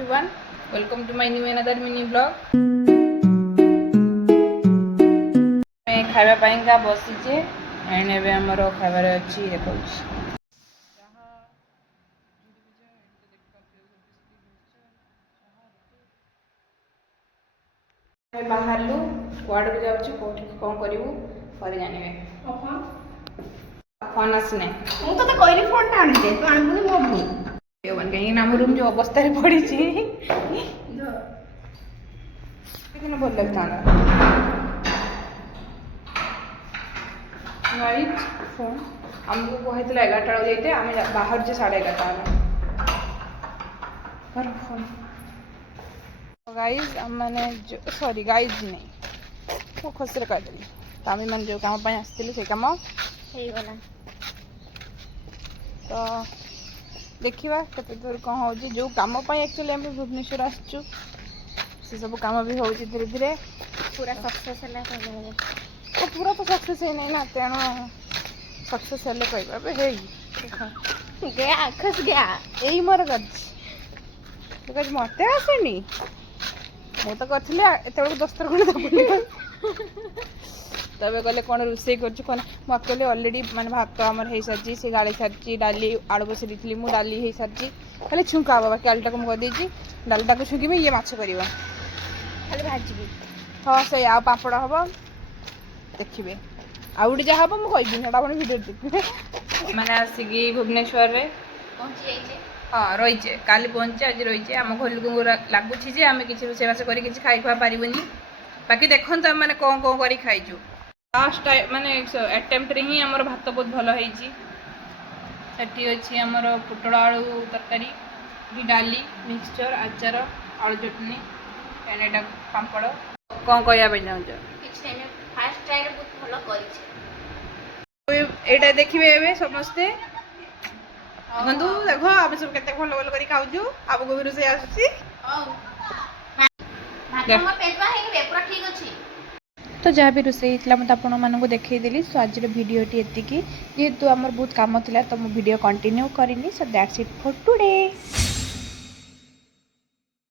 everyone, welcome to my new another mini vlog. मैं खाଇବା ପାଇଁକା ବସିଛେ and ଏବେ ଆମର ଖାଇବାରେ ଅଛି ଦେଖାଉଛି ଆମେ ବାହାରିଲୁ କୁଆଡ଼କୁ ଯାଉଛୁ କୋଉଠି କ'ଣ କରିବୁ ପରେ ଜାଣିବେ ଫୋନ୍ ଆସିନାହିଁ ମୁଁ ତତେ କହିଲି ଫୋନ୍ଟା ଆଣିଦେ ତୁ ଆଣିବୁନି ମୋ ଭୁଲ କାହିଁକି ନା ଆମ ରୁମ୍ ଯେଉଁ ଅବସ୍ଥାରେ ପଡ଼ିଛି ଦିନ ଭଲ ଲାଗିଥାନ୍ତା ରାଇଟ୍ ଫୋନ୍ ଆମକୁ କୁହାହେଇଥିଲା 11ଟା ବେଳକୁ ଯାଇତେ ଆମେ ବାହାରୁଛେ 11:30 ହେଲା ଫୋନ୍ ଗାଇଜ୍ ଆମମାନେ ସରି ଗାଇଜ୍ ନାହିଁ ମୁଁ ଖୁସିରେ କହିଦେଲି ତ ଆମେମାନେ ଯେଉଁ କାମ ପାଇଁ ଆସିଥିଲୁ ସେଇ କାମ ହେଇଗଲା ତ ଦେଖିବା କେତେ ଦୂର କ'ଣ ହେଉଛି ଯେଉଁ କାମ ପାଇଁ ଆକ୍ଚୁଆଲି ଆମେ ଭୁବନେଶ୍ୱର ଆସିଛୁ ସେସବୁ କାମ ବି ହେଉଛି ଧୀରେ ଧୀରେ ପୁରା ସକ୍ସେସ୍ ହେଲା କହିଲେ ପୁରା ତ ସକ୍ସେସ୍ ହେଇନାହିଁ ନା ତେଣୁ ସକ୍ସେସ୍ ହେଲେ କହିବା ଏବେ ହେଇ ଗୟା ଖସ ଗୟା ଏଇ ମୋର କରିଛି ମୋତେ ଆସେନି ମୁଁ ତ କରିଥିଲି ଏତେବେଳକୁ 10 ଖଣ୍ଡେ ଦେବୁନି ତ ଏବେ କହିଲେ କ'ଣ ରୋଷେଇ କରୁଛୁ କ'ଣ ମୁଁ ଆକ୍ଚୁଆଲି ଅଲରେଡ଼ି ମାନେ ଭାତ ଆମର ହେଇସାରିଛି ସେ ଗାଳି ସାରିଛି ଡାଲି ଆଳୁ ବସେଇ ଦେଇଥିଲି ମୁଁ ଡାଲି ହେଇସାରିଛି ଖାଲି ଛୁଙ୍କା ହେବ ବାକି ଆଳୁଟାକୁ ମୁଁ କରିଦେଇଛି ଡାଲିଟାକୁ ଛୁଙ୍କିବି ଇଏ ମାଛ କରିବ ଖାଲି ଭାଜିବି ହଁ ସେଇ ଆଉ ପାମ୍ପଡ଼ ହେବ ଦେଖିବେ ଆଉ ଗୋଟେ ଯାହା ହେବ ମୁଁ କହିବି ସେଟା ଆପଣ ଭିଡ଼ିଓ ଦେଖିବେ ମାନେ ଆସିକି ଭୁବନେଶ୍ୱରରେ ପହଞ୍ଚି ଯାଇଛେ ହଁ ରହିଛେ କାଲି ପହଞ୍ଚେ ଆଜି ରହିଛେ ଆମ ଘର ଲୋକଙ୍କୁ ଲାଗୁଛି ଯେ ଆମେ କିଛି ରୋଷେଇବାସ କରି କିଛି ଖାଇ ଖୁଆ ପାରିବୁନି ବାକି ଦେଖନ୍ତୁ ଆମେ ମାନେ କ'ଣ କ'ଣ କରି ଖାଇଛୁ ଫାଷ୍ଟ ମାନେ ଆଟେମ୍ପ୍ଟରେ ହିଁ ଆମର ଭାତ ବହୁତ ଭଲ ହେଇଛି ସେଠି ଅଛି ଆମର ପୋଟଳ ଆଳୁ ତରକାରୀ ଡାଲି ମିକ୍ସଚର ଆଚାର ଆଳୁ ଚଟଣି ଏଣ୍ଡ ଏଇଟା ପାମ୍ପଡ଼ କ'ଣ କହିବା ପାଇଁ ଚାହୁଁଛ କିଛି ନାହିଁ ଫାର୍ଷ୍ଟ ଟ୍ରାଏରେ ବହୁତ ଭଲ କରିଛି ଏଇଟା ଦେଖିବେ ଏବେ ସମସ୍ତେ ଦେଖନ୍ତୁ ଦେଖ ଆମେ ସବୁ କେତେ ଭଲ ଭଲ କରି ଖାଉଛୁ ଆମକୁ ବି ରୋଷେଇ ଆସୁଛି ତ ଯାହା ବି ରୋଷେଇ ହେଇଥିଲା ମୁଁ ତ ଆପଣମାନଙ୍କୁ ଦେଖେଇଦେଲି ସୋ ଆଜିର ଭିଡ଼ିଓଟି ଏତିକି ଯେହେତୁ ଆମର ବହୁତ କାମ ଥିଲା ତ ମୁଁ ଭିଡ଼ିଓ କଣ୍ଟିନ୍ୟୁ କରିନି show that's eat for today.